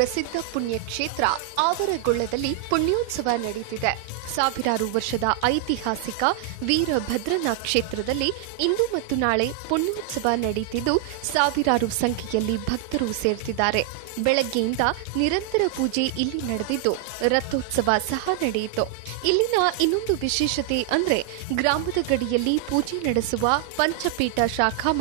ಪ್ರಸಿದ್ಧ ಪುಣ್ಯಕ್ಷೇತ್ರ ಆವರಗೊಳ್ಳದಲ್ಲಿ ಪುಣ್ಯೋತ್ಸವ ನಡೆದಿದೆ. ಸಾವಿರಾರು ವರ್ಷದ ಐತಿಹಾಸಿಕ ವೀರಭದ್ರನ ಕ್ಷೇತ್ರದಲ್ಲಿ ಇಂದು ಮತ್ತು ನಾಳೆ ಪುಣ್ಯೋತ್ಸವ ನಡೆಯುತ್ತಿದ್ದು ಸಾವಿರಾರು ಸಂಖ್ಯೆಯಲ್ಲಿ ಭಕ್ತರು ಸೇರ್ತಿದ್ದಾರೆ. ಬೆಳಗ್ಗೆಯಿಂದ ನಿರಂತರ ಪೂಜೆ ಇಲ್ಲಿ ನಡೆದಿದ್ದು ರಥೋತ್ಸವ ಸಹ ನಡೆಯಿತು. ಇಲ್ಲಿನ ಇನ್ನೊಂದು ವಿಶೇಷತೆ ಅಂದ್ರೆ ಗ್ರಾಮದ ಗಡಿಯಲ್ಲಿ ಪೂಜೆ ನಡೆಸುವ ಪಂಚಪೀಠ ಶಾಖಾ ಮಠ